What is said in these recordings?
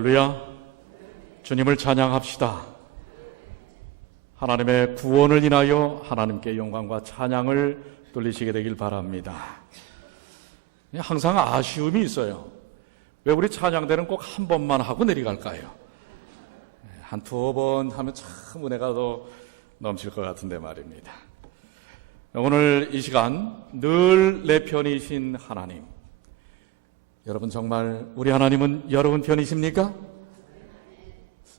할렐루야. 주님을 찬양합시다. 하나님의 구원을 인하여 하나님께 영광과 찬양을 돌리시게 되길 바랍니다. 항상 아쉬움이 있어요. 왜 우리 찬양대는 꼭 한 번만 하고 내려갈까요? 한 두 번 하면 참 은혜가 더 넘칠 것 같은데 말입니다. 오늘 이 시간 늘 내 편이신 하나님, 여러분 정말 우리 하나님은 여러분 편이십니까?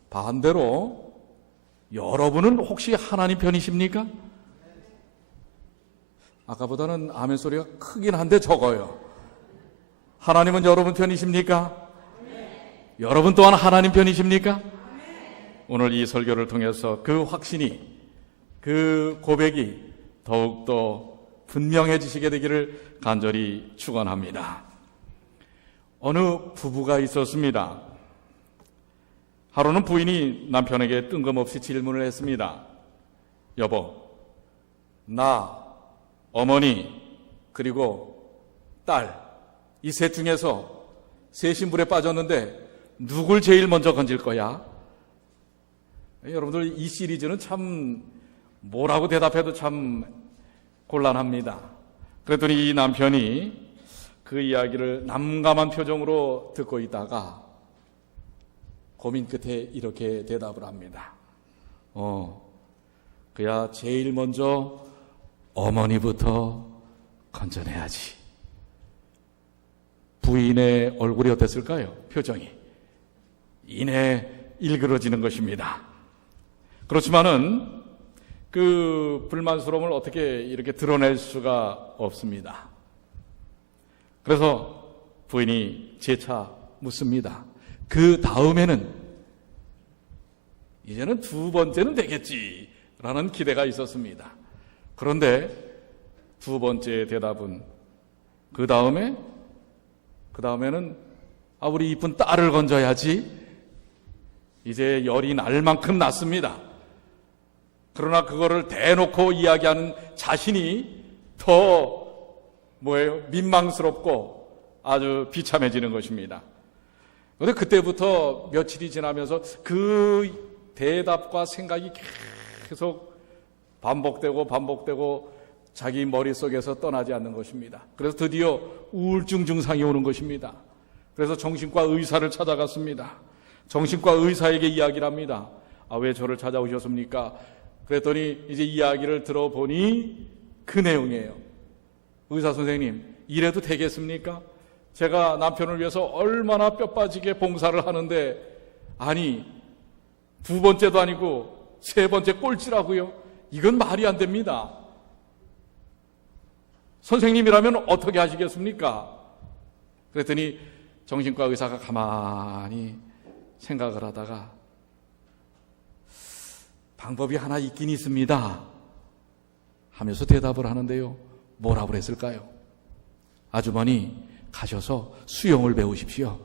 반대로 여러분은 혹시 하나님 편이십니까? 아까보다는 아멘 소리가 크긴 한데 적어요. 하나님은 여러분 편이십니까? 여러분 또한 하나님 편이십니까? 오늘 이 설교를 통해서 그 확신이, 그 고백이 더욱더 분명해지시게 되기를 간절히 축원합니다. 어느 부부가 있었습니다. 하루는 부인이 남편에게 뜬금없이 질문을 했습니다. 여보, 나, 어머니, 그리고 딸, 이 셋 중에서 셋이 빠졌는데 누굴 제일 먼저 건질 거야? 여러분들 이 시리즈는 참 뭐라고 대답해도 참 곤란합니다. 그랬더니 이 남편이 그 이야기를 남감한 표정으로 듣고 있다가 고민 끝에 이렇게 대답을 합니다. 그야 제일 먼저 어머니부터 건져내야지. 부인의 얼굴이 어땠을까요? 표정이 이내 일그러지는 것입니다. 그렇지만은 그 불만스러움을 어떻게 이렇게 드러낼 수가 없습니다. 그래서 부인이 재차 묻습니다. 그 다음에는 이제는 두 번째는 되겠지라는 기대가 있었습니다. 그런데 두 번째 대답은 그 다음에는 우리 이쁜 딸을 건져야지. 이제 열이 날 만큼 났습니다. 그러나 그거를 대놓고 이야기하는 자신이 더 민망스럽고 아주 비참해지는 것입니다. 그런데 그때부터 며칠이 지나면서 그 대답과 생각이 계속 반복되고 자기 머릿속에서 떠나지 않는 것입니다. 그래서 드디어 우울증 증상이 오는 것입니다. 그래서 정신과 의사를 찾아갔습니다. 정신과 의사에게 이야기를 합니다. 왜 저를 찾아오셨습니까? 그랬더니 이제 이야기를 들어보니 그 내용이에요. 의사 선생님, 이래도 되겠습니까? 제가 남편을 위해서 얼마나 뼈빠지게 봉사를 하는데, 아니 두 번째도 아니고 세 번째 꼴찌라고요? 이건 말이 안 됩니다. 선생님이라면 어떻게 하시겠습니까? 그랬더니 정신과 의사가 가만히 생각을 하다가 방법이 하나 있긴 있습니다 하면서 대답을 하는데요. 뭐라고 그랬을까요? 아주머니, 가셔서 수영을 배우십시오.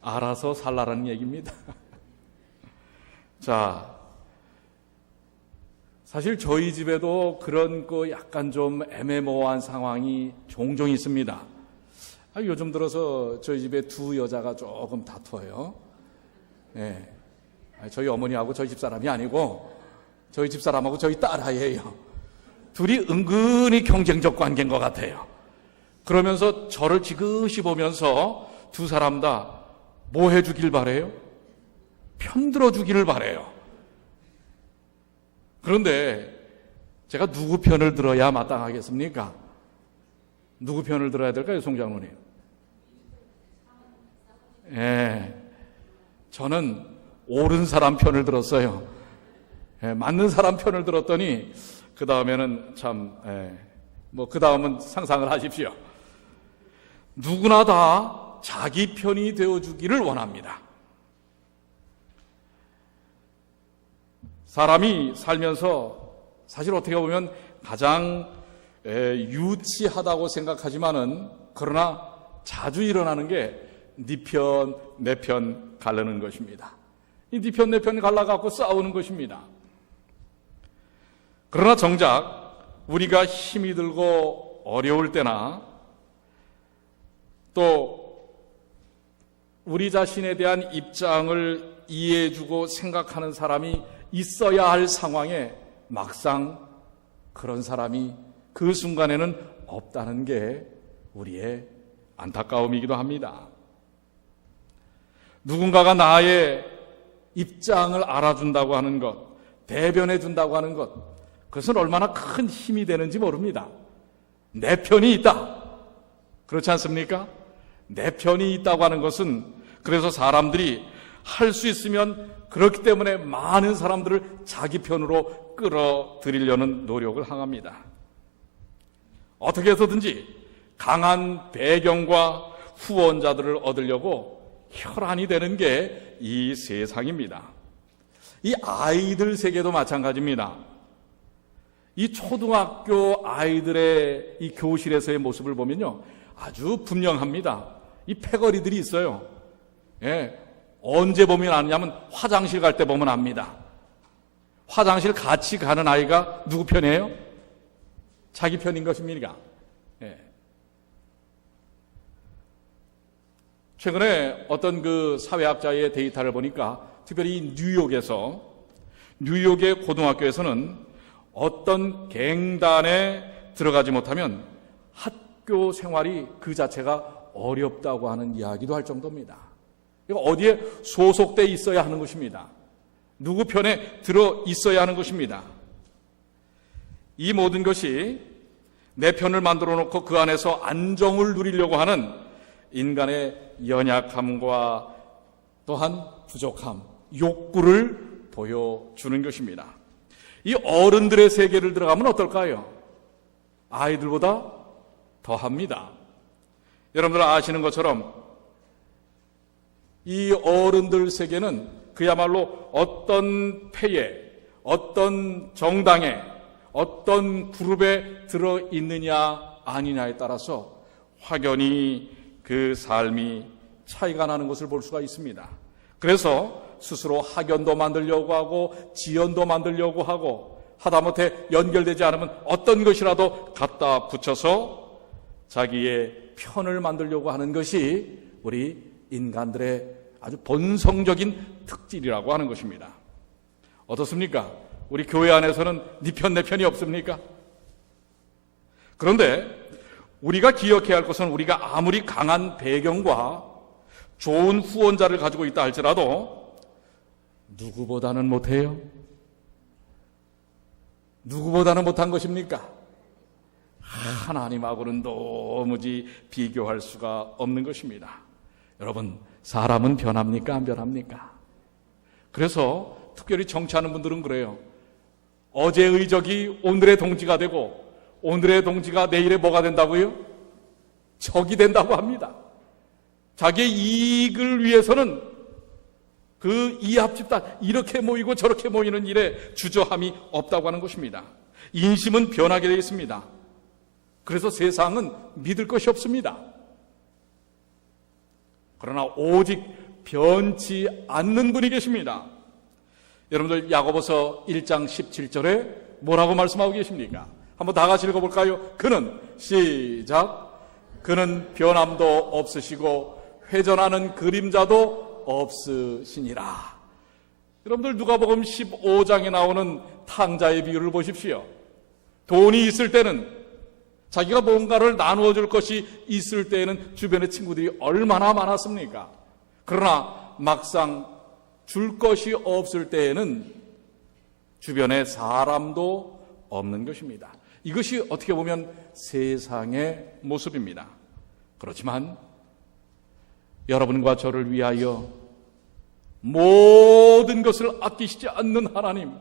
알아서 살라라는 얘기입니다. 자, 사실 저희 집에도 그런 약간 좀 애매모호한 상황이 종종 있습니다. 요즘 들어서 저희 집에 두 여자가 조금 다퉈요. 네. 저희 어머니하고 저희 집사람이 아니고 저희 집사람하고 저희 딸아이예요. 둘이 은근히 경쟁적 관계인 것 같아요. 그러면서 저를 지그시 보면서 두 사람 다 뭐 해주길 바래요? 편들어 주기를 바래요. 그런데 제가 누구 편을 들어야 마땅하겠습니까? 누구 편을 들어야 될까요, 송장로님? 저는 옳은 사람 편을 들었어요. 맞는 사람 편을 들었더니 그 다음에는 그 다음은 상상을 하십시오. 누구나 다 자기 편이 되어주기를 원합니다. 사람이 살면서 사실 어떻게 보면 가장 유치하다고 생각하지만은 그러나 자주 일어나는 게 네 편, 내 편 가르는 것입니다. 이 네 편, 내 편 갈라갖고 싸우는 것입니다. 그러나 정작 우리가 힘이 들고 어려울 때나 또 우리 자신에 대한 입장을 이해해주고 생각하는 사람이 있어야 할 상황에 막상 그런 사람이 그 순간에는 없다는 게 우리의 안타까움이기도 합니다. 누군가가 나의 입장을 알아준다고 하는 것, 대변해 준다고 하는 것, 그것은 얼마나 큰 힘이 되는지 모릅니다. 내 편이 있다. 그렇지 않습니까? 내 편이 있다고 하는 것은 그래서 사람들이 할 수 있으면 그렇기 때문에 많은 사람들을 자기 편으로 끌어들이려는 노력을 항합니다. 어떻게 해서든지 강한 배경과 후원자들을 얻으려고 혈안이 되는 게 이 세상입니다. 이 아이들 세계도 마찬가지입니다. 이 초등학교 아이들의 이 교실에서의 모습을 보면요, 아주 분명합니다. 이 패거리들이 있어요. 예, 언제 보면 아느냐면 화장실 갈 때 보면 압니다. 화장실 같이 가는 아이가 누구 편이에요? 자기 편인 것입니까? 예. 최근에 어떤 그 사회학자의 데이터를 보니까 특별히 뉴욕의 고등학교에서는 어떤 갱단에 들어가지 못하면 학교 생활이 그 자체가 어렵다고 하는 이야기도 할 정도입니다. 이거 어디에 소속돼 있어야 하는 것입니다. 누구 편에 들어 있어야 하는 것입니다. 이 모든 것이 내 편을 만들어 놓고 그 안에서 안정을 누리려고 하는 인간의 연약함과 또한 부족함, 욕구를 보여주는 것입니다. 이 어른들의 세계를 들어가면 어떨까요? 아이들보다 더합니다. 여러분들 아시는 것처럼 이 어른들 세계는 그야말로 어떤 패에, 어떤 정당에, 어떤 그룹에 들어있느냐 아니냐에 따라서 확연히 그 삶이 차이가 나는 것을 볼 수가 있습니다. 그래서 스스로 학연도 만들려고 하고 지연도 만들려고 하고 하다못해 연결되지 않으면 어떤 것이라도 갖다 붙여서 자기의 편을 만들려고 하는 것이 우리 인간들의 아주 본성적인 특질이라고 하는 것입니다. 어떻습니까? 우리 교회 안에서는 네 편, 내 편이 없습니까? 그런데 우리가 기억해야 할 것은 우리가 아무리 강한 배경과 좋은 후원자를 가지고 있다 할지라도 누구보다는 못해요? 누구보다는 못한 것입니까? 하나님하고는 도무지 비교할 수가 없는 것입니다. 여러분, 사람은 변합니까? 안 변합니까? 그래서 특별히 정치하는 분들은 그래요. 어제의 적이 오늘의 동지가 되고 오늘의 동지가 내일의 뭐가 된다고요? 적이 된다고 합니다. 자기의 이익을 위해서는 그 이합 집단 이렇게 모이고 저렇게 모이는 일에 주저함이 없다고 하는 것입니다. 인심은 변하게 되어 있습니다. 그래서 세상은 믿을 것이 없습니다. 그러나 오직 변치 않는 분이 계십니다. 여러분들 야고보서 1장 17절에 뭐라고 말씀하고 계십니까? 한번 다 같이 읽어볼까요? 그는 시작. 그는 변함도 없으시고 회전하는 그림자도 없으시니라. 여러분들 누가복음 15장에 나오는 탕자의 비유를 보십시오. 돈이 있을 때는 자기가 뭔가를 나누어 줄 것이 있을 때에는 주변의 친구들이 얼마나 많았습니까? 그러나 막상 줄 것이 없을 때에는 주변에 사람도 없는 것입니다. 이것이 어떻게 보면 세상의 모습입니다. 그렇지만 여러분과 저를 위하여 모든 것을 아끼시지 않는 하나님,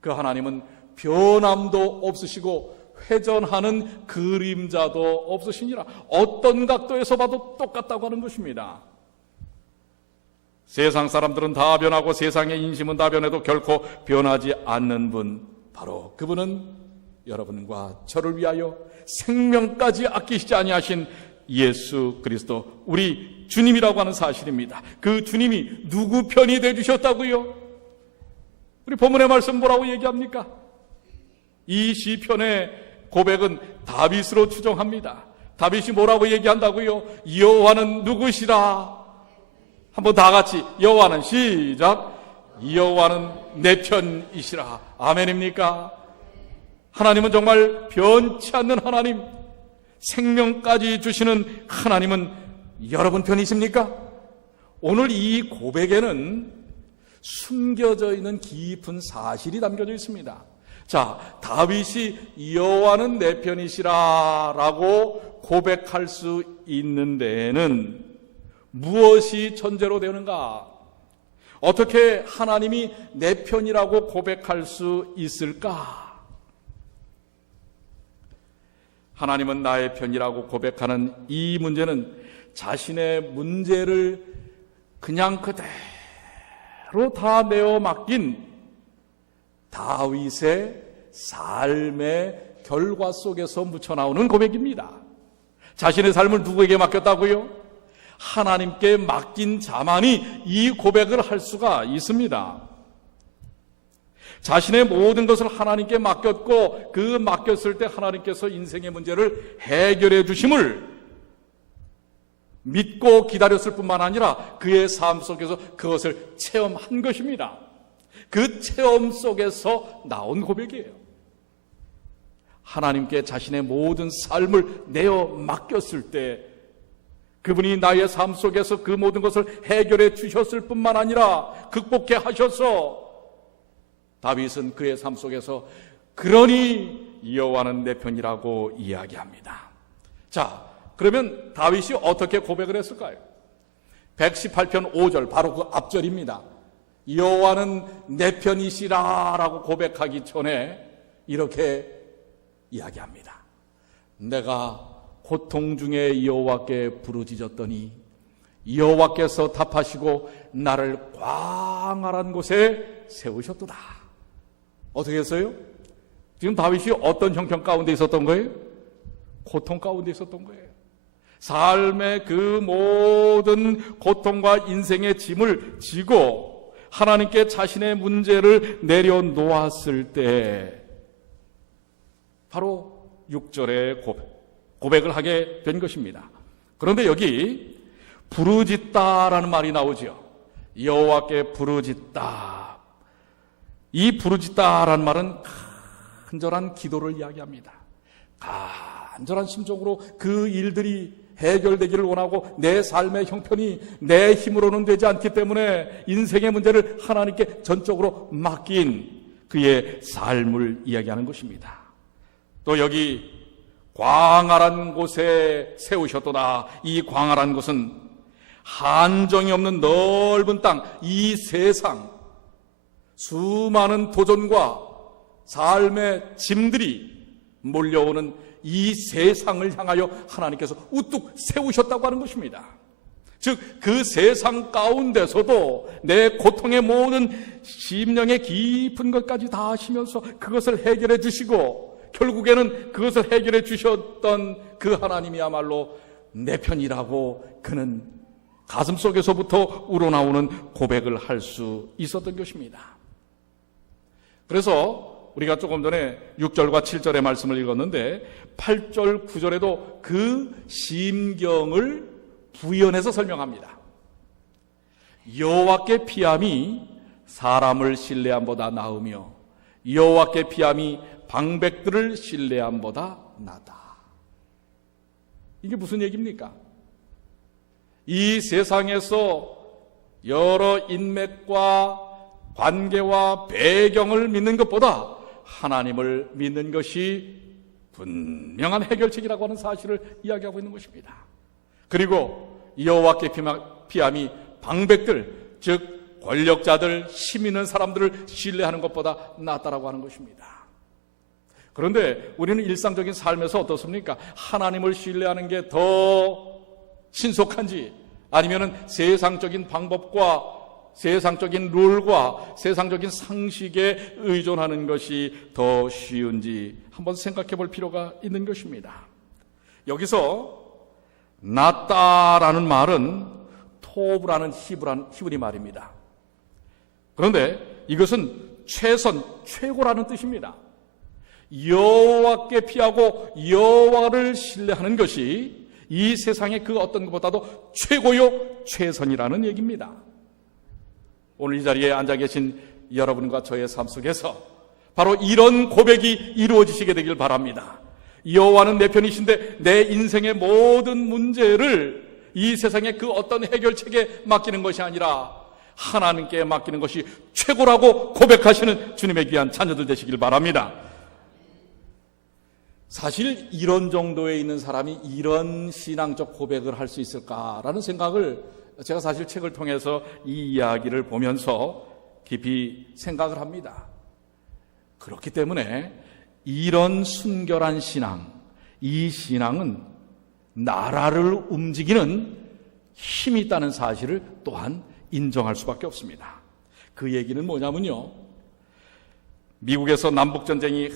그 하나님은 변함도 없으시고 회전하는 그림자도 없으시니라. 어떤 각도에서 봐도 똑같다고 하는 것입니다. 세상 사람들은 다 변하고 세상의 인심은 다 변해도 결코 변하지 않는 분, 바로 그분은 여러분과 저를 위하여 생명까지 아끼시지 아니하신 예수 그리스도, 우리 주님이라고 하는 사실입니다. 그 주님이 누구 편이 되주셨다고요? 우리 본문의 말씀 뭐라고 얘기합니까? 이 시편의 고백은 다윗으로 추정합니다. 다윗이 뭐라고 얘기한다고요? 여호와는 누구시라? 한번 다 같이 여호와는 시작. 여호와는 내 편이시라. 아멘입니까? 하나님은 정말 변치 않는 하나님, 생명까지 주시는 하나님은 여러분 편이십니까? 오늘 이 고백에는 숨겨져 있는 깊은 사실이 담겨져 있습니다. 자, 다윗이 여호와는 내 편이시라 라고 고백할 수 있는 데에는 무엇이 전제로 되는가? 어떻게 하나님이 내 편이라고 고백할 수 있을까? 하나님은 나의 편이라고 고백하는 이 문제는 자신의 문제를 그냥 그대로 다 내어 맡긴 다윗의 삶의 결과 속에서 묻혀나오는 고백입니다. 자신의 삶을 누구에게 맡겼다고요? 하나님께 맡긴 자만이 이 고백을 할 수가 있습니다. 자신의 모든 것을 하나님께 맡겼고 그 맡겼을 때 하나님께서 인생의 문제를 해결해 주심을 믿고 기다렸을 뿐만 아니라 그의 삶 속에서 그것을 체험한 것입니다. 그 체험 속에서 나온 고백이에요. 하나님께 자신의 모든 삶을 내어 맡겼을 때 그분이 나의 삶 속에서 그 모든 것을 해결해 주셨을 뿐만 아니라 극복해 하셔서 다윗은 그의 삶 속에서 그러니 여호와는 내 편이라고 이야기합니다. 자, 그러면 다윗이 어떻게 고백을 했을까요? 118편 5절 바로 그 앞절입니다. 여호와는 내 편이시라 라고 고백하기 전에 이렇게 이야기합니다. 내가 고통 중에 여호와께 부르짖었더니 여호와께서 답하시고 나를 광활한 곳에 세우셨도다. 어떻게 했어요? 지금 다윗이 어떤 형편 가운데 있었던 거예요? 고통 가운데 있었던 거예요. 삶의 그 모든 고통과 인생의 짐을 지고 하나님께 자신의 문제를 내려놓았을 때 바로 6절의 고백을 하게 된 것입니다. 그런데 여기 부르짖다라는 말이 나오죠. 여호와께 부르짖다. 이 부르짖다라는 말은 간절한 기도를 이야기합니다. 간절한 심정으로 그 일들이 해결되기를 원하고 내 삶의 형편이 내 힘으로는 되지 않기 때문에 인생의 문제를 하나님께 전적으로 맡긴 그의 삶을 이야기하는 것입니다. 또 여기 광활한 곳에 세우셨도다. 이 광활한 곳은 한정이 없는 넓은 땅, 이 세상, 수많은 도전과 삶의 짐들이 몰려오는 이 세상을 향하여 하나님께서 우뚝 세우셨다고 하는 것입니다. 즉 그 세상 가운데서도 내 고통의 모든 심령의 깊은 것까지 다 하시면서 그것을 해결해 주시고 결국에는 그것을 해결해 주셨던 그 하나님이야말로 내 편이라고 그는 가슴 속에서부터 우러나오는 고백을 할 수 있었던 것입니다. 그래서 우리가 조금 전에 6절과 7절의 말씀을 읽었는데 8절, 9절에도 그 심경을 부연해서 설명합니다. 여호와께 피함이 사람을 신뢰함보다 나으며 여호와께 피함이 방백들을 신뢰함보다 나다. 이게 무슨 얘기입니까? 이 세상에서 여러 인맥과 관계와 배경을 믿는 것보다 하나님을 믿는 것이 분명한 해결책이라고 하는 사실을 이야기하고 있는 것입니다. 그리고 여호와께 피함이 방백들, 즉 권력자들, 힘 있는 사람들을 신뢰하는 것보다 낫다라고 하는 것입니다. 그런데 우리는 일상적인 삶에서 어떻습니까? 하나님을 신뢰하는 게 더 신속한지 아니면은 세상적인 방법과 세상적인 룰과 세상적인 상식에 의존하는 것이 더 쉬운지 한번 생각해 볼 필요가 있는 것입니다. 여기서 낫다라는 말은 토브라는 히브리 말입니다. 그런데 이것은 최선, 최고라는 뜻입니다. 여호와께 피하고 여호와를 신뢰하는 것이 이 세상의 그 어떤 것보다도 최고요, 최선이라는 얘기입니다. 오늘 이 자리에 앉아 계신 여러분과 저의 삶 속에서 바로 이런 고백이 이루어지시게 되길 바랍니다. 여호와는 내 편이신데 내 인생의 모든 문제를 이 세상의 그 어떤 해결책에 맡기는 것이 아니라 하나님께 맡기는 것이 최고라고 고백하시는 주님의 귀한 자녀들 되시길 바랍니다. 사실 이런 정도에 있는 사람이 이런 신앙적 고백을 할 수 있을까라는 생각을 제가 사실 책을 통해서 이 이야기를 보면서 깊이 생각을 합니다. 그렇기 때문에 이런 순결한 신앙, 이 신앙은 나라를 움직이는 힘이 있다는 사실을 또한 인정할 수밖에 없습니다. 그 얘기는 뭐냐면요, 미국에서 남북전쟁이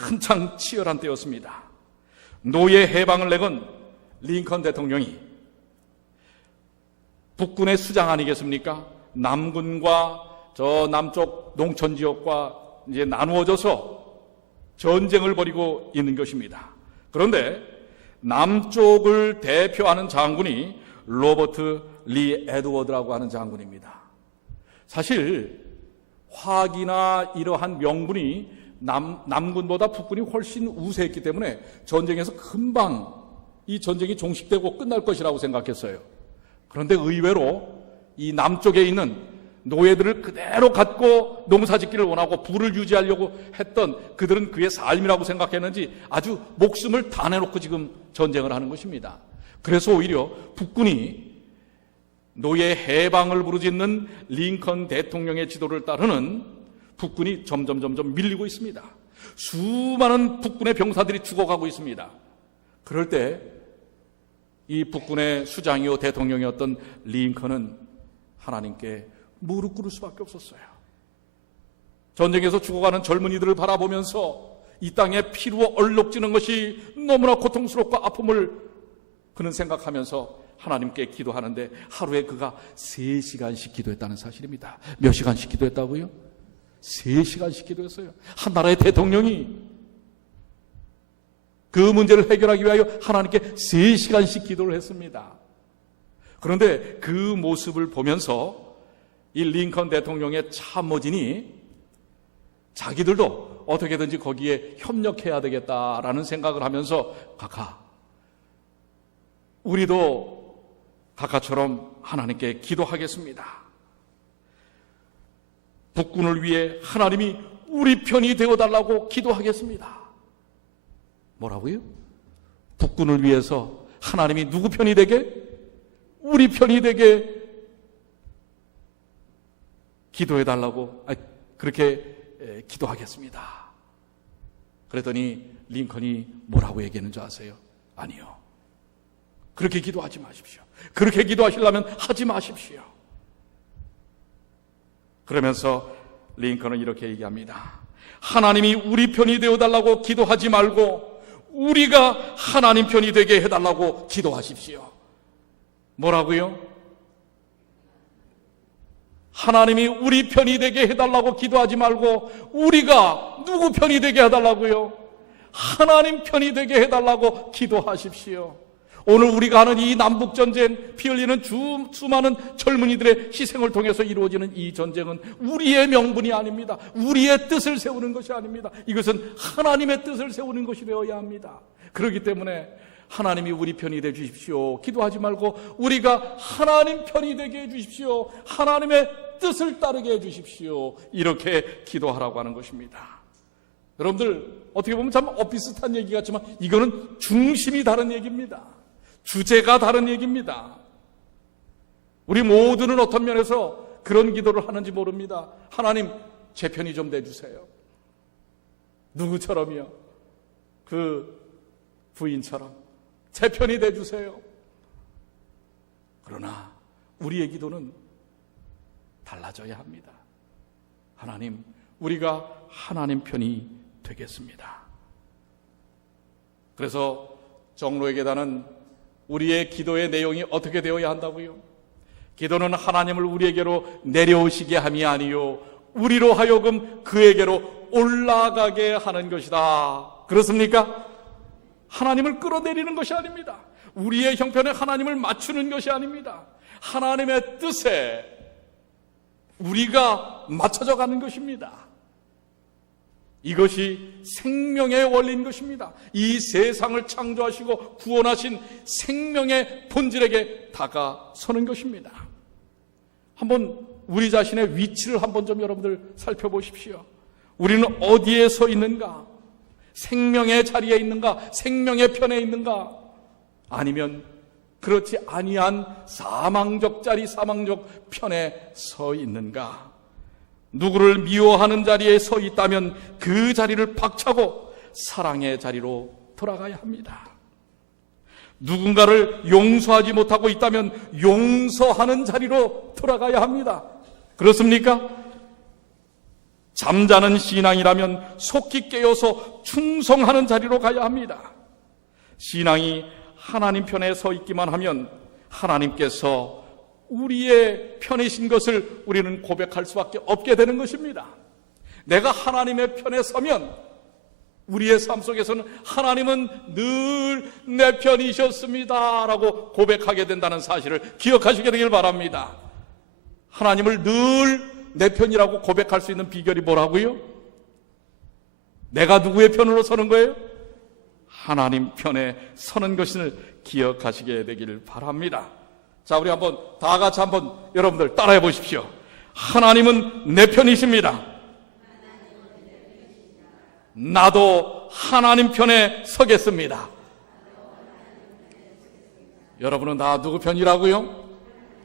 한창 치열한 때였습니다. 노예 해방을 내건 링컨 대통령이 북군의 수장 아니겠습니까? 남군과 저 남쪽 농촌 지역과 이제 나누어져서 전쟁을 벌이고 있는 것입니다. 그런데 남쪽을 대표하는 장군이 로버트 리 에드워드라고 하는 장군입니다. 사실 화기나 이러한 명분이 남군보다 북군이 훨씬 우세했기 때문에 전쟁에서 금방 이 전쟁이 종식되고 끝날 것이라고 생각했어요. 그런데 의외로 이 남쪽에 있는 노예들을 그대로 갖고 농사짓기를 원하고 부를 유지하려고 했던 그들은 그의 삶이라고 생각했는지 아주 목숨을 다 내놓고 지금 전쟁을 하는 것입니다. 그래서 오히려 북군이 노예 해방을 부르짖는 링컨 대통령의 지도를 따르는 북군이 점점 밀리고 있습니다. 수많은 북군의 병사들이 죽어가고 있습니다. 그럴 때 이 북군의 수장이요 대통령이었던 링컨은 하나님께 무릎 꿇을 수밖에 없었어요. 전쟁에서 죽어가는 젊은이들을 바라보면서 이 땅에 피로 얼룩지는 것이 너무나 고통스럽고 아픔을 그는 생각하면서 하나님께 기도하는데 하루에 그가 3시간씩 기도했다는 사실입니다. 몇 시간씩 기도했다고요? 3시간씩 기도했어요. 한 나라의 대통령이 그 문제를 해결하기 위하여 하나님께 3시간씩 기도를 했습니다. 그런데 그 모습을 보면서 이 링컨 대통령의 참모진이 자기들도 어떻게든지 거기에 협력해야 되겠다라는 생각을 하면서 우리도 각하처럼 하나님께 기도하겠습니다. 북군을 위해 하나님이 우리 편이 되어달라고 기도하겠습니다. 뭐라고요? 북군을 위해서 하나님이 누구 편이 되게? 우리 편이 되게 기도해달라고 그렇게 기도하겠습니다. 그랬더니 링컨이 뭐라고 얘기했는 줄 아세요? 아니요, 그렇게 기도하지 마십시오. 그렇게 기도하시려면 하지 마십시오. 그러면서 링컨은 이렇게 얘기합니다. 하나님이 우리 편이 되어달라고 기도하지 말고 우리가 하나님 편이 되게 해달라고 기도하십시오. 뭐라고요? 하나님이 우리 편이 되게 해달라고 기도하지 말고 우리가 누구 편이 되게 해달라고요? 하나님 편이 되게 해달라고 기도하십시오. 오늘 우리가 하는 이 남북전쟁, 피 흘리는 수많은 젊은이들의 희생을 통해서 이루어지는 이 전쟁은 우리의 명분이 아닙니다. 우리의 뜻을 세우는 것이 아닙니다. 이것은 하나님의 뜻을 세우는 것이 되어야 합니다. 그렇기 때문에 하나님이 우리 편이 되어 주십시오. 기도하지 말고 우리가 하나님 편이 되게 해 주십시오. 하나님의 뜻을 따르게 해 주십시오. 이렇게 기도하라고 하는 것입니다. 여러분들 어떻게 보면 참 엇비슷한 얘기 같지만 이거는 중심이 다른 얘기입니다. 주제가 다른 얘기입니다. 우리 모두는 어떤 면에서 그런 기도를 하는지 모릅니다. 하나님, 제 편이 좀 돼주세요. 누구처럼요? 그 부인처럼 제 편이 돼주세요. 그러나 우리의 기도는 달라져야 합니다. 하나님, 우리가 하나님 편이 되겠습니다. 그래서 정로의 계단은 우리의 기도의 내용이 어떻게 되어야 한다고요? 기도는 하나님을 우리에게로 내려오시게 함이 아니요 우리로 하여금 그에게로 올라가게 하는 것이다. 그렇습니까? 하나님을 끌어내리는 것이 아닙니다. 우리의 형편에 하나님을 맞추는 것이 아닙니다. 하나님의 뜻에 우리가 맞춰져 가는 것입니다. 이것이 생명의 원리인 것입니다. 이 세상을 창조하시고 구원하신 생명의 본질에게 다가서는 것입니다. 한번 우리 자신의 위치를 한번 좀 여러분들 살펴보십시오. 우리는 어디에 서 있는가? 생명의 자리에 있는가? 생명의 편에 있는가? 아니면 그렇지 아니한 사망적 자리, 사망적 편에 서 있는가? 누구를 미워하는 자리에 서 있다면 그 자리를 박차고 사랑의 자리로 돌아가야 합니다. 누군가를 용서하지 못하고 있다면 용서하는 자리로 돌아가야 합니다. 그렇습니까? 잠자는 신앙이라면 속히 깨어서 충성하는 자리로 가야 합니다. 신앙이 하나님 편에 서 있기만 하면 하나님께서 우리의 편이신 것을 우리는 고백할 수밖에 없게 되는 것입니다. 내가 하나님의 편에 서면 우리의 삶 속에서는 하나님은 늘 내 편이셨습니다 라고 고백하게 된다는 사실을 기억하시게 되길 바랍니다. 하나님을 늘 내 편이라고 고백할 수 있는 비결이 뭐라고요? 내가 누구의 편으로 서는 거예요? 하나님 편에 서는 것을 기억하시게 되길 바랍니다. 자, 우리 한번 다 같이 한번 여러분들 따라해 보십시오. 하나님은 내 편이십니다. 나도 하나님 편에 서겠습니다. 여러분은 다 누구 편이라고요?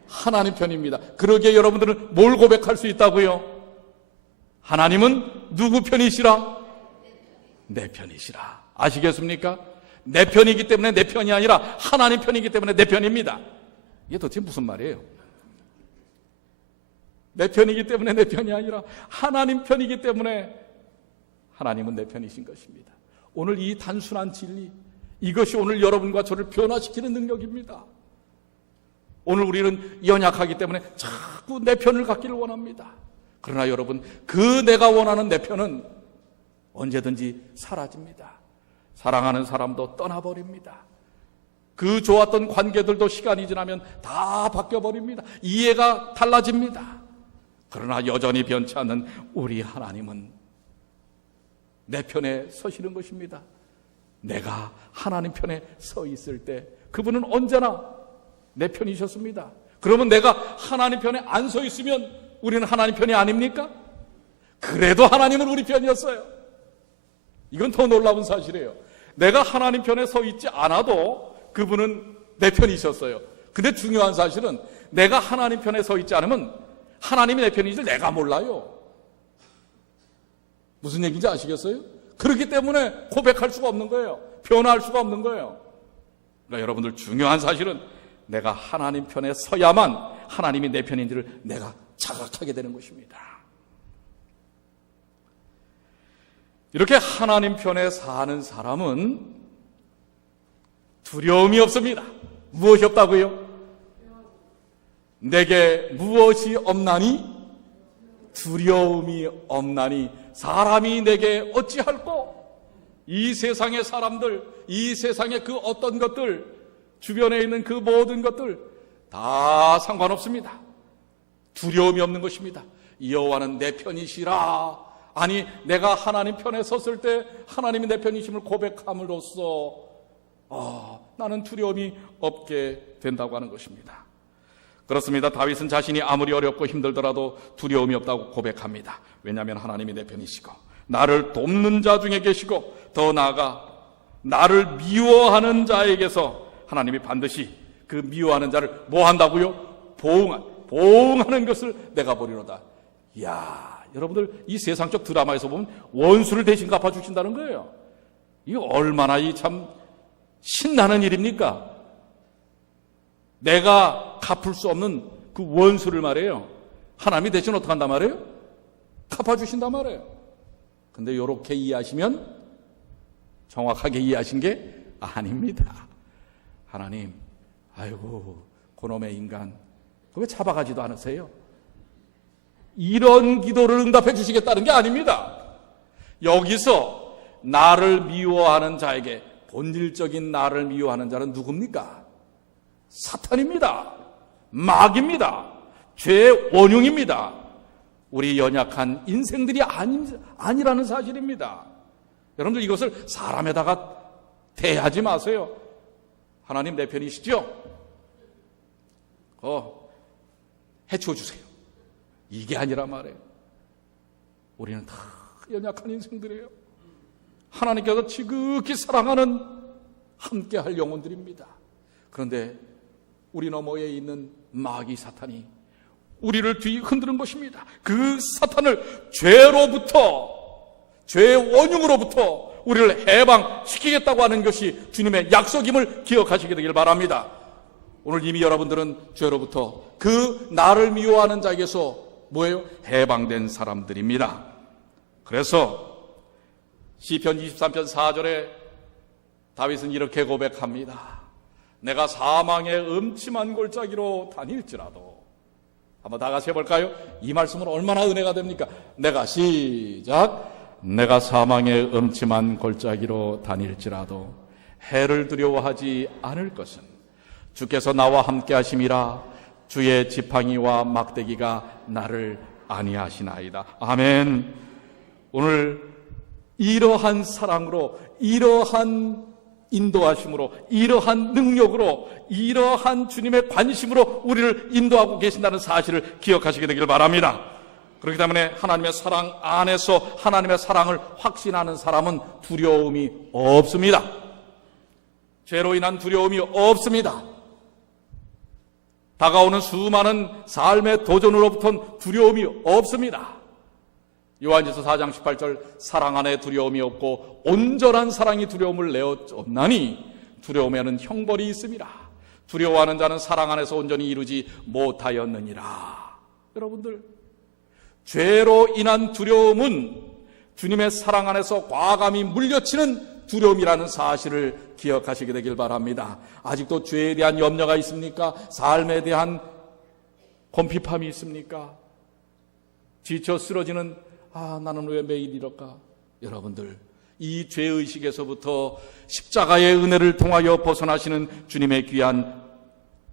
하나님 편입니다. 그러기에 여러분들은 뭘 고백할 수 있다고요? 하나님은 누구 편이시라? 내 편이시라. 아시겠습니까? 내 편이기 때문에 내 편이 아니라 하나님 편이기 때문에 내 편입니다. 이게 도대체 무슨 말이에요? 내 편이기 때문에 내 편이 아니라 하나님 편이기 때문에 하나님은 내 편이신 것입니다. 오늘 이 단순한 진리, 이것이 오늘 여러분과 저를 변화시키는 능력입니다. 오늘 우리는 연약하기 때문에 자꾸 내 편을 갖기를 원합니다. 그러나 여러분, 그 내가 원하는 내 편은 언제든지 사라집니다. 사랑하는 사람도 떠나버립니다. 그 좋았던 관계들도 시간이 지나면 다 바뀌어버립니다. 이해가 달라집니다. 그러나 여전히 변치 않는 우리 하나님은 내 편에 서시는 것입니다. 내가 하나님 편에 서 있을 때 그분은 언제나 내 편이셨습니다. 그러면 내가 하나님 편에 안 서 있으면 우리는 하나님 편이 아닙니까? 그래도 하나님은 우리 편이었어요. 이건 더 놀라운 사실이에요. 내가 하나님 편에 서 있지 않아도 그분은 내 편이셨어요. 근데 중요한 사실은 내가 하나님 편에 서 있지 않으면 하나님이 내 편인지 내가 몰라요. 무슨 얘기인지 아시겠어요? 그렇기 때문에 고백할 수가 없는 거예요. 변화할 수가 없는 거예요. 그러니까 여러분들 중요한 사실은 내가 하나님 편에 서야만 하나님이 내 편인지를 내가 자각하게 되는 것입니다. 이렇게 하나님 편에 사는 사람은 두려움이 없습니다. 무엇이 없다고요? 내게 무엇이 없나니? 두려움이 없나니 사람이 내게 어찌할꼬? 이 세상의 사람들, 이 세상의 그 어떤 것들, 주변에 있는 그 모든 것들 다 상관없습니다. 두려움이 없는 것입니다. 여호와는 내 편이시라. 아니, 내가 하나님 편에 섰을 때 하나님이 내 편이심을 고백함으로써 나는 두려움이 없게 된다고 하는 것입니다. 그렇습니다. 다윗은 자신이 아무리 어렵고 힘들더라도 두려움이 없다고 고백합니다. 왜냐하면 하나님이 내 편이시고 나를 돕는 자 중에 계시고 더 나아가 나를 미워하는 자에게서 하나님이 반드시 그 미워하는 자를 뭐 한다고요? 보응하는 것을 내가 보리로다. 이야, 여러분들 이 세상적 드라마에서 보면 원수를 대신 갚아주신다는 거예요. 이게 얼마나 참 신나는 일입니까? 내가 갚을 수 없는 그 원수를 말이에요. 하나님이 대신 어떻게 한단 말이에요? 갚아주신단 말이에요. 근데 이렇게 이해하시면 정확하게 이해하신 게 아닙니다. 하나님, 아이고 그놈의 인간 왜 잡아가지도 않으세요? 이런 기도를 응답해 주시겠다는 게 아닙니다. 여기서 나를 미워하는 자에게, 본질적인 나를 미워하는 자는 누굽니까? 사탄입니다. 마귀입니다. 죄의 원흉입니다. 우리 연약한 인생들이 아니라는 사실입니다. 여러분들 이것을 사람에다가 대하지 마세요. 하나님 내 편이시죠? 해치워 주세요. 이게 아니라 말이에요. 우리는 다 연약한 인생들이에요. 하나님께서 지극히 사랑하는 함께할 영혼들입니다. 그런데 우리 너머에 있는 마귀 사탄이 우리를 뒤흔드는 것입니다. 그 사탄을 죄의 원흉으로부터 우리를 해방시키겠다고 하는 것이 주님의 약속임을 기억하시게 되길 바랍니다. 오늘 이미 여러분들은 죄로부터 그 나를 미워하는 자에게서 뭐예요? 해방된 사람들입니다. 그래서 시편 23편 4절에 다윗은 이렇게 고백합니다. 내가 사망의 음침한 골짜기로 다닐지라도. 한번 다 같이 해볼까요? 이 말씀은 얼마나 은혜가 됩니까? 내가 사망의 음침한 골짜기로 다닐지라도 해를 두려워하지 않을 것은 주께서 나와 함께 하심이라. 주의 지팡이와 막대기가 나를 안위하시나이다. 아멘. 오늘 이러한 사랑으로, 이러한 인도하심으로, 이러한 능력으로, 이러한 주님의 관심으로 우리를 인도하고 계신다는 사실을 기억하시게 되기를 바랍니다. 그렇기 때문에 하나님의 사랑 안에서 하나님의 사랑을 확신하는 사람은 두려움이 없습니다. 죄로 인한 두려움이 없습니다. 다가오는 수많은 삶의 도전으로부터는 두려움이 없습니다. 요한일서 4장 18절 사랑 안에 두려움이 없고 온전한 사랑이 두려움을 내어쫓나니 두려움에는 형벌이 있음이라. 두려워하는 자는 사랑 안에서 온전히 이루지 못하였느니라. 여러분들, 죄로 인한 두려움은 주님의 사랑 안에서 과감히 물려치는 두려움이라는 사실을 기억하시게 되길 바랍니다. 아직도 죄에 대한 염려가 있습니까? 삶에 대한 곰핍함이 있습니까? 지쳐 쓰러지는 나는 왜 매일 이럴까? 여러분들, 이 죄의식에서부터 십자가의 은혜를 통하여 벗어나시는 주님의 귀한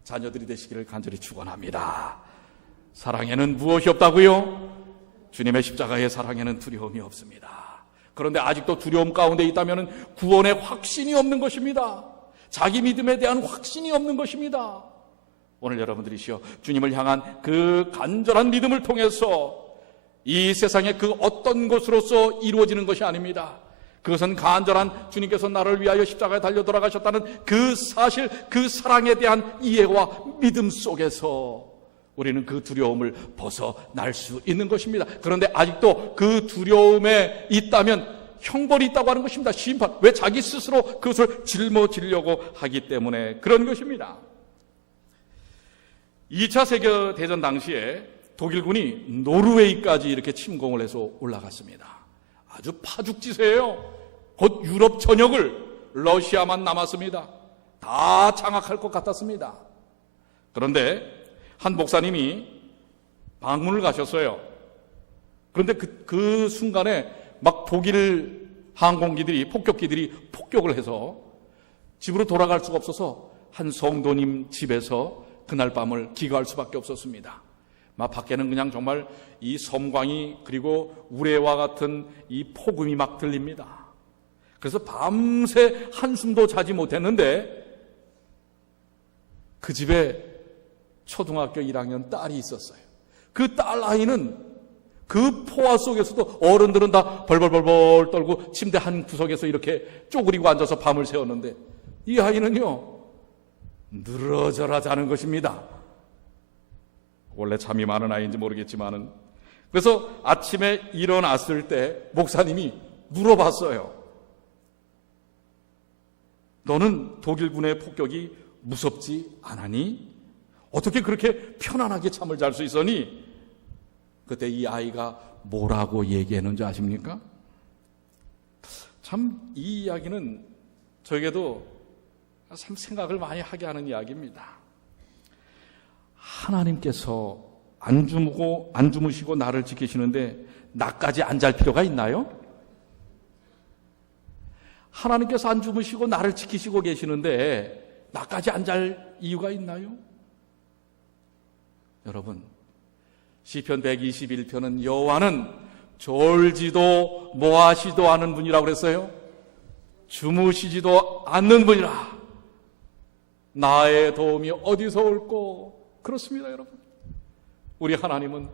자녀들이 되시기를 간절히 축원합니다. 사랑에는 무엇이 없다고요? 주님의 십자가의 사랑에는 두려움이 없습니다. 그런데 아직도 두려움 가운데 있다면 구원의 확신이 없는 것입니다. 자기 믿음에 대한 확신이 없는 것입니다. 오늘 여러분들이시여 주님을 향한 그 간절한 믿음을 통해서 이 세상의 그 어떤 것으로서 이루어지는 것이 아닙니다. 그것은 간절한 주님께서 나를 위하여 십자가에 달려 돌아가셨다는 그 사실, 그 사랑에 대한 이해와 믿음 속에서 우리는 그 두려움을 벗어날 수 있는 것입니다. 그런데 아직도 그 두려움에 있다면 형벌이 있다고 하는 것입니다. 심판. 왜? 자기 스스로 그것을 짊어지려고 하기 때문에 그런 것입니다. 2차 세계대전 당시에 독일군이 노르웨이까지 이렇게 침공을 해서 올라갔습니다. 아주 파죽지세예요. 곧 유럽 전역을 러시아만 남았습니다. 다 장악할 것 같았습니다. 그런데 한 목사님이 방문을 가셨어요. 그런데 그 순간에 막 독일 항공기들이, 폭격기들이 폭격을 해서 집으로 돌아갈 수가 없어서 한 성도님 집에서 그날 밤을 기거할 수밖에 없었습니다. 막 밖에는 그냥 정말 이 섬광이 그리고 우레와 같은 이 폭음이 막 들립니다. 그래서 밤새 한숨도 자지 못했는데 그 집에 초등학교 1학년 딸이 있었어요. 그 딸 아이는 그 포화 속에서도 어른들은 다 벌벌벌벌 떨고 침대 한 구석에서 이렇게 쪼그리고 앉아서 밤을 새웠는데 이 아이는요 늘어져라 자는 것입니다. 원래 잠이 많은 아이인지 모르겠지만은 그래서 아침에 일어났을 때 목사님이 물어봤어요. 너는 독일군의 폭격이 무섭지 않으니? 어떻게 그렇게 편안하게 잠을 잘 수 있으니? 그때 이 아이가 뭐라고 얘기했는지 아십니까? 참 이 이야기는 저에게도 참 생각을 많이 하게 하는 이야기입니다. 하나님께서 안 주무시고 나를 지키시는데 나까지 안 잘 필요가 있나요? 하나님께서 안 주무시고 나를 지키시고 계시는데 나까지 안 잘 이유가 있나요? 여러분, 시편 121편은 여호와는 졸지도 모하시도 않은 분이라고 그랬어요. 주무시지도 않는 분이라. 나의 도움이 어디서 올꼬? 그렇습니다, 여러분. 우리 하나님은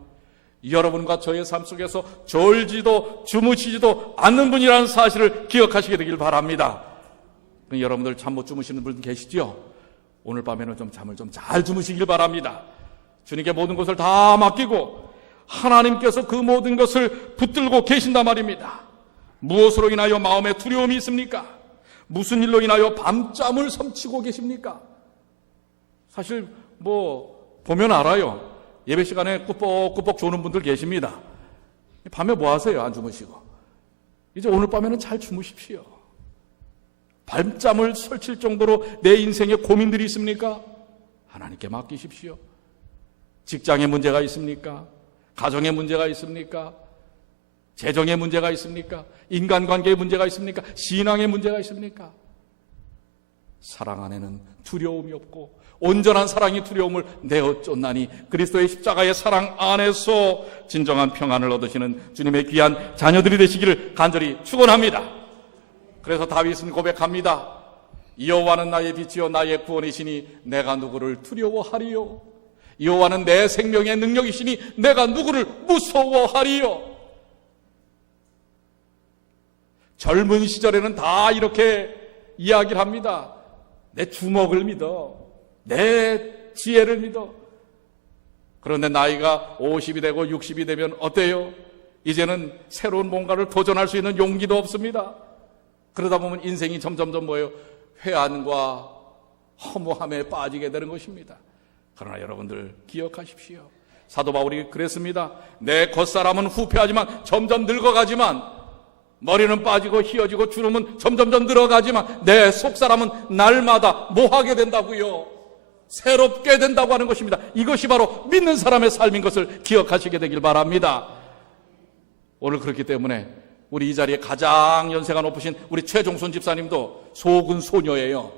여러분과 저의 삶 속에서 졸지도 주무시지도 않는 분이라는 사실을 기억하시게 되길 바랍니다. 여러분들 잠 못 주무시는 분 계시죠? 오늘 밤에는 좀 잠을 좀 잘 주무시길 바랍니다. 주님께 모든 것을 다 맡기고 하나님께서 그 모든 것을 붙들고 계신단 말입니다. 무엇으로 인하여 마음에 두려움이 있습니까? 무슨 일로 인하여 밤잠을 설치고 계십니까? 사실 보면 알아요. 예배 시간에 꾸벅꾸벅 조는 분들 계십니다. 밤에 뭐 하세요? 안 주무시고. 이제 오늘 밤에는 잘 주무십시오. 밤잠을 설칠 정도로 내 인생에 고민들이 있습니까? 하나님께 맡기십시오. 직장에 문제가 있습니까? 가정에 문제가 있습니까? 재정에 문제가 있습니까? 인간관계에 문제가 있습니까? 신앙에 문제가 있습니까? 사랑 안에는 두려움이 없고 온전한 사랑이 두려움을 내어쫓나니 그리스도의 십자가의 사랑 안에서 진정한 평안을 얻으시는 주님의 귀한 자녀들이 되시기를 간절히 축원합니다. 그래서 다윗은 고백합니다. 여호와는 나의 빛이요 나의 구원이시니 내가 누구를 두려워하리요? 여호와는 내 생명의 능력이시니 내가 누구를 무서워하리요? 젊은 시절에는 다 이렇게 이야기를 합니다. 내 주먹을 믿어. 내 지혜를 믿어. 그런데 나이가 50이 되고 60이 되면 어때요? 이제는 새로운 뭔가를 도전할 수 있는 용기도 없습니다. 그러다 보면 인생이 점점점 회한과 허무함에 빠지게 되는 것입니다. 그러나 여러분들 기억하십시오. 사도 바울이 그랬습니다. 내 겉사람은 후패하지만 점점 늙어가지만 머리는 빠지고 휘어지고 주름은 점점점 늘어가지만 내 속사람은 날마다 뭐하게 된다고요? 새롭게 된다고 하는 것입니다. 이것이 바로 믿는 사람의 삶인 것을 기억하시게 되길 바랍니다. 오늘 그렇기 때문에 우리 이 자리에 가장 연세가 높으신 우리 최종순 집사님도 속은 소녀예요.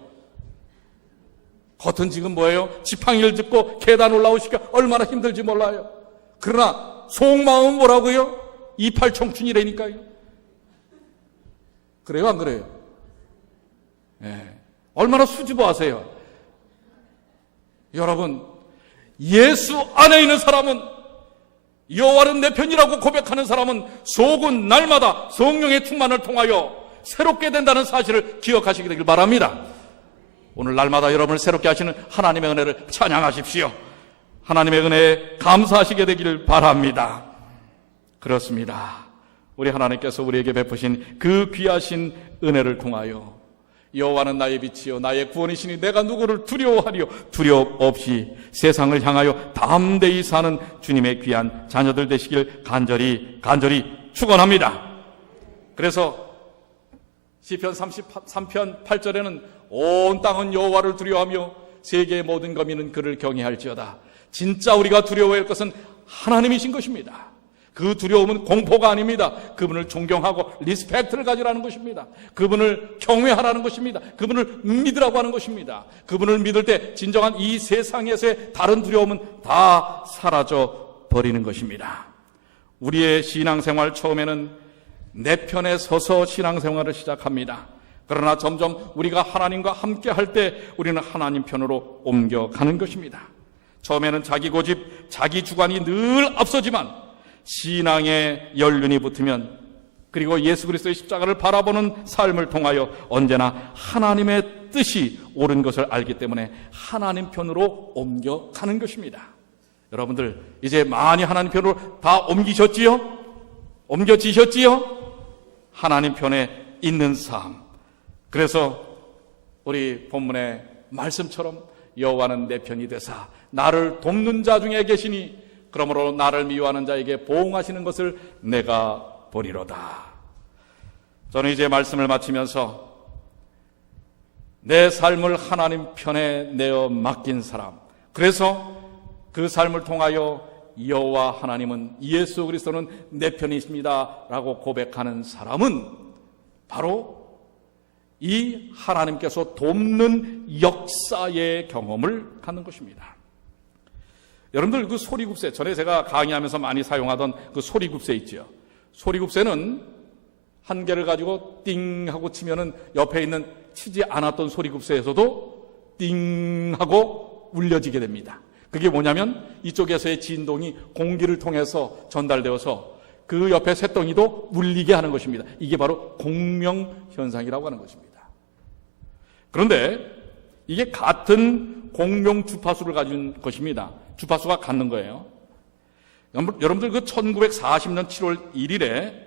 겉은 지금 지팡이를 짚고 계단 올라오시기가 얼마나 힘들지 몰라요. 그러나 속마음은 뭐라고요? 이팔 청춘이라니까요. 그래요, 안 그래요? 네. 얼마나 수줍어하세요. 여러분, 예수 안에 있는 사람은, 여호와는 내 편이라고 고백하는 사람은 속은 날마다 성령의 충만을 통하여 새롭게 된다는 사실을 기억하시게 되길 바랍니다. 오늘 날마다 여러분을 새롭게 하시는 하나님의 은혜를 찬양하십시오. 하나님의 은혜에 감사하시게 되길 바랍니다. 그렇습니다. 우리 하나님께서 우리에게 베푸신 그 귀하신 은혜를 통하여 여호와는 나의 빛이요 나의 구원이시니 내가 누구를 두려워하리요? 두려움 없이 세상을 향하여 담대히 사는 주님의 귀한 자녀들 되시길 간절히 축원합니다. 그래서 시편 33편 8절에는 온 땅은 여호와를 두려워하며 세계의 모든 거민은 그를 경외할지어다. 진짜 우리가 두려워해야 할 것은 하나님이신 것입니다. 그 두려움은 공포가 아닙니다. 그분을 존경하고 리스펙트를 가지라는 것입니다. 그분을 경외하라는 것입니다. 그분을 믿으라고 하는 것입니다. 그분을 믿을 때 진정한 이 세상에서의 다른 두려움은 다 사라져 버리는 것입니다. 우리의 신앙생활 처음에는 내 편에 서서 신앙생활을 시작합니다. 그러나 점점 우리가 하나님과 함께 할 때 우리는 하나님 편으로 옮겨가는 것입니다. 처음에는 자기 고집, 자기 주관이 늘 앞서지만 신앙의 연륜이 붙으면 그리고 예수 그리스도의 십자가를 바라보는 삶을 통하여 언제나 하나님의 뜻이 옳은 것을 알기 때문에 하나님 편으로 옮겨가는 것입니다. 여러분들 이제 많이 하나님 편으로 다 옮기셨지요? 옮겨지셨지요? 하나님 편에 있는 삶. 그래서 우리 본문의 말씀처럼 여호와는 내 편이 되사 나를 돕는 자 중에 계시니 그러므로 나를 미워하는 자에게 보응하시는 것을 내가 보리로다. 저는 이제 말씀을 마치면서 내 삶을 하나님 편에 내어 맡긴 사람, 그래서 그 삶을 통하여 여호와 하나님은 예수 그리스도는 내 편이십니다 라고 고백하는 사람은 바로 이 하나님께서 돕는 역사의 경험을 갖는 것입니다. 여러분들 그 소리굽새, 전에 제가 강의하면서 많이 사용하던 그 소리굽새 있죠. 소리굽새는 한 개를 가지고 띵 하고 치면은 옆에 있는 치지 않았던 소리굽새에서도 띵 하고 울려지게 됩니다. 그게 뭐냐면 이쪽에서의 진동이 공기를 통해서 전달되어서 그 옆에 쇳덩이도 울리게 하는 것입니다. 이게 바로 공명현상이라고 하는 것입니다. 그런데 이게 같은 공명 주파수를 가진 것입니다. 주파수가 같는 거예요. 여러분들 그 1940년 7월 1일에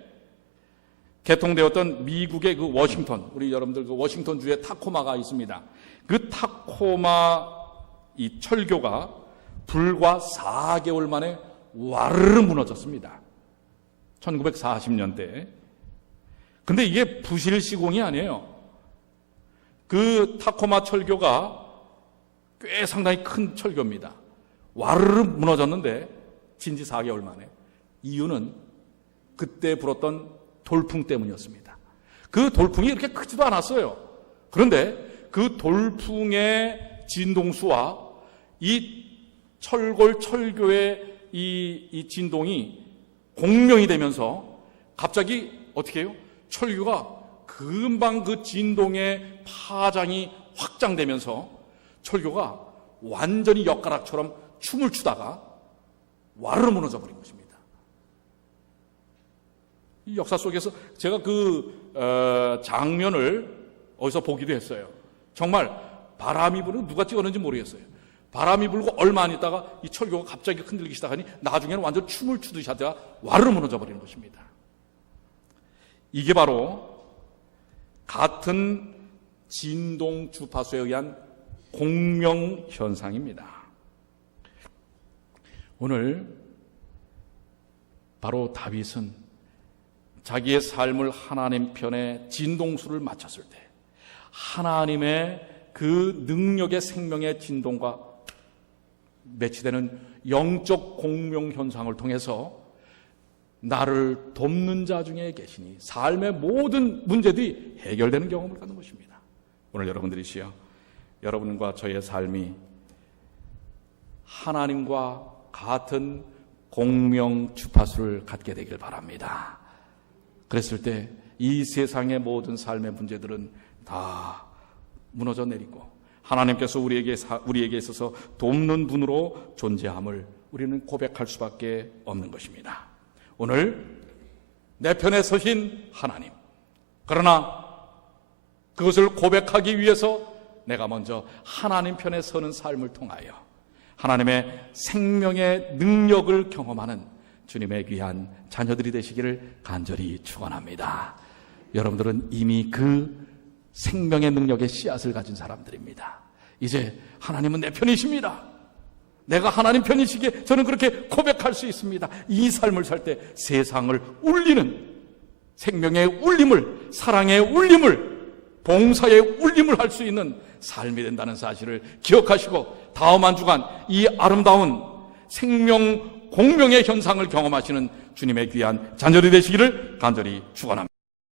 개통되었던 미국의 그 워싱턴, 우리 여러분들 그 워싱턴 주에 타코마가 있습니다. 그 타코마 이 철교가 불과 4개월 만에 와르르 무너졌습니다. 1940년대. 근데 이게 부실 시공이 아니에요. 그 타코마 철교가 꽤 상당히 큰 철교입니다. 와르르 무너졌는데 진지 4개월 만에. 이유는 그때 불었던 돌풍 때문이었습니다. 그 돌풍이 이렇게 크지도 않았어요. 그런데 그 돌풍의 진동수와 이 철골 철교의 이 진동이 공명이 되면서 갑자기 어떻게 해요? 철교가 금방 그 진동의 파장이 확장되면서 철교가 완전히 엿가락처럼 춤을 추다가 와르르 무너져 버린 것입니다. 이 역사 속에서 제가 그 장면을 어디서 보기도 했어요. 정말 바람이 부는 누가 찍었는지 모르겠어요. 바람이 불고 얼마 안 있다가 이 철교가 갑자기 흔들리기 시작하니 나중에는 완전 춤을 추듯이 하다가 와르르 무너져 버리는 것입니다. 이게 바로 같은 진동 주파수에 의한 공명 현상입니다. 오늘 바로 다윗은 자기의 삶을 하나님 편에 진동수를 맞췄을 때 하나님의 그 능력의 생명의 진동과 매치되는 영적 공명 현상을 통해서 나를 돕는 자 중에 계시니 삶의 모든 문제들이 해결되는 경험을 갖는 것입니다. 오늘 여러분들이시여, 여러분과 저의 삶이 하나님과 같은 공명 주파수를 갖게 되길 바랍니다. 그랬을 때 이 세상의 모든 삶의 문제들은 다 무너져 내리고 하나님께서 우리에게 있어서 돕는 분으로 존재함을 우리는 고백할 수밖에 없는 것입니다. 오늘 내 편에 서신 하나님, 그러나 그것을 고백하기 위해서 내가 먼저 하나님 편에 서는 삶을 통하여 하나님의 생명의 능력을 경험하는 주님의 귀한 자녀들이 되시기를 간절히 축원합니다. 여러분들은 이미 그 생명의 능력의 씨앗을 가진 사람들입니다. 이제 하나님은 내 편이십니다. 내가 하나님 편이시기에 저는 그렇게 고백할 수 있습니다. 이 삶을 살 때 세상을 울리는 생명의 울림을, 사랑의 울림을, 봉사의 울림을 할 수 있는 삶이 된다는 사실을 기억하시고 다음 한 주간 이 아름다운 생명 공명의 현상을 경험하시는 주님의 귀한 자녀들이 되시기를 간절히 축원합니다.